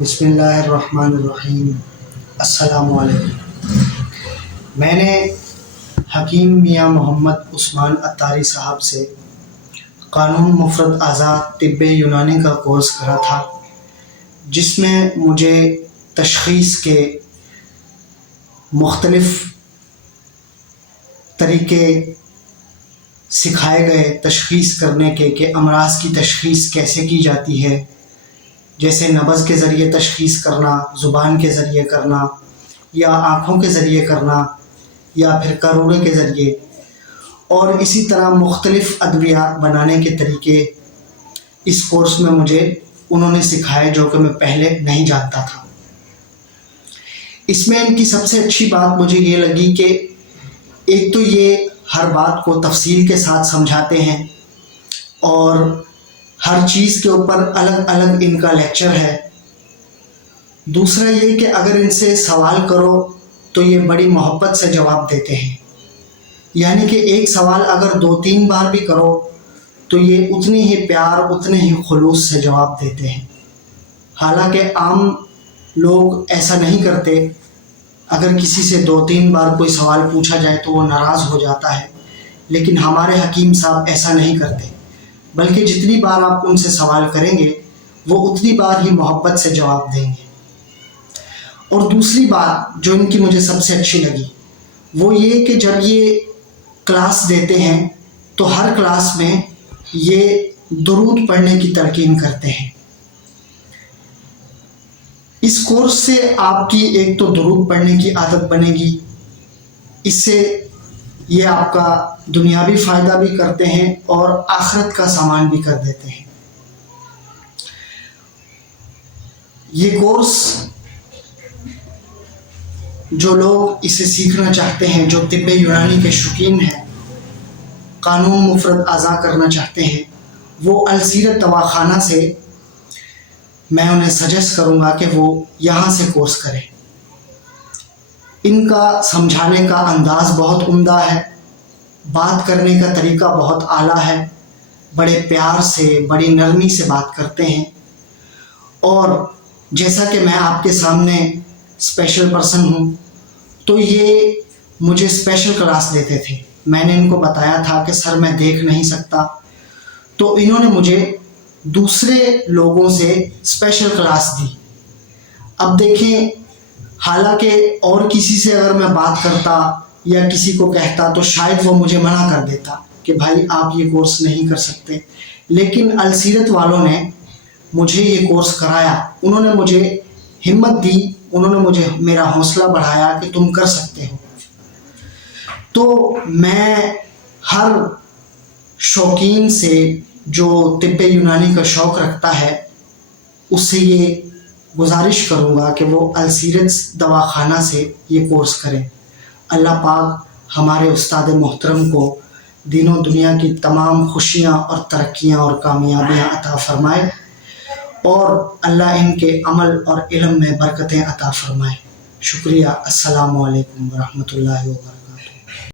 بسم اللہ الرحمن الرحیم۔ السلام علیکم۔ میں نے حکیم میاں محمد عثمان عطاری صاحب سے قانون مفرد اعضاء طب یونانی کا کورس کرا تھا، جس میں مجھے تشخیص کے مختلف طریقے سکھائے گئے، تشخیص کرنے کے کہ امراض کی تشخیص کیسے کی جاتی ہے، جیسے نبض کے ذریعے تشخیص کرنا، زبان کے ذریعے کرنا، یا آنکھوں کے ذریعے کرنا، یا پھر کروڑے کے ذریعے، اور اسی طرح مختلف ادویات بنانے کے طریقے اس کورس میں مجھے انہوں نے سکھائے، جو کہ میں پہلے نہیں جانتا تھا۔ اس میں ان کی سب سے اچھی بات مجھے یہ لگی کہ ایک تو یہ ہر بات کو تفصیل کے ساتھ سمجھاتے ہیں، اور ہر چیز کے اوپر الگ الگ ان کا لیکچر ہے۔ دوسرا یہ کہ اگر ان سے سوال کرو تو یہ بڑی محبت سے جواب دیتے ہیں، یعنی کہ ایک سوال اگر 2-3 بار بھی کرو تو یہ اتنی ہی پیار، اتنے ہی خلوص سے جواب دیتے ہیں۔ حالانکہ عام لوگ ایسا نہیں کرتے، اگر کسی سے 2-3 بار کوئی سوال پوچھا جائے تو وہ ناراض ہو جاتا ہے، لیکن ہمارے حکیم صاحب ایسا نہیں کرتے، بلکہ جتنی بار آپ ان سے سوال کریں گے وہ اتنی بار ہی محبت سے جواب دیں گے۔ اور دوسری بات جو ان کی مجھے سب سے اچھی لگی وہ یہ کہ جب یہ کلاس دیتے ہیں تو ہر کلاس میں یہ درود پڑھنے کی تلقین کرتے ہیں۔ اس کورس سے آپ کی ایک تو درود پڑھنے کی عادت بنے گی، اس سے یہ آپ کا دنیاوی فائدہ بھی کرتے ہیں اور آخرت کا سامان بھی کر دیتے ہیں۔ یہ کورس جو لوگ اسے سیکھنا چاہتے ہیں، جو طب یونانی کے شوقین ہیں، قانون مفرد اعضاء کرنا چاہتے ہیں، وہ السیرت دواخانہ سے میں انہیں سجیسٹ کروں گا کہ وہ یہاں سے کورس کریں۔ ان کا سمجھانے کا انداز بہت عمدہ ہے، بات کرنے کا طریقہ بہت اعلیٰ ہے، بڑے پیار سے، بڑی نرمی سے بات کرتے ہیں۔ اور جیسا کہ میں آپ کے سامنے اسپیشل پرسن ہوں، تو یہ مجھے اسپیشل کلاس دیتے تھے۔ میں نے ان کو بتایا تھا کہ سر میں دیکھ نہیں سکتا، تو انہوں نے مجھے دوسرے لوگوں سے اسپیشل کلاس دی۔ اب دیکھیں، حالانکہ اور کسی سے اگر میں بات کرتا یا کسی کو کہتا تو شاید وہ مجھے منع کر دیتا کہ بھائی آپ یہ کورس نہیں کر سکتے، لیکن السیرت والوں نے مجھے یہ کورس کرایا، انہوں نے مجھے ہمت دی، انہوں نے مجھے میرا حوصلہ بڑھایا کہ تم کر سکتے ہو۔ تو میں ہر شوقین سے جو طب یونانی کا شوق رکھتا ہے اس سے یہ گزارش کروں گا کہ وہ السیرت دواخانہ سے یہ کورس کریں۔ اللہ پاک ہمارے استاد محترم کو دین و دنیا کی تمام خوشیاں اور ترقیاں اور کامیابیاں عطا فرمائے، اور اللہ ان کے عمل اور علم میں برکتیں عطا فرمائے۔ شکریہ۔ السلام علیکم ورحمۃ اللہ وبرکاتہ۔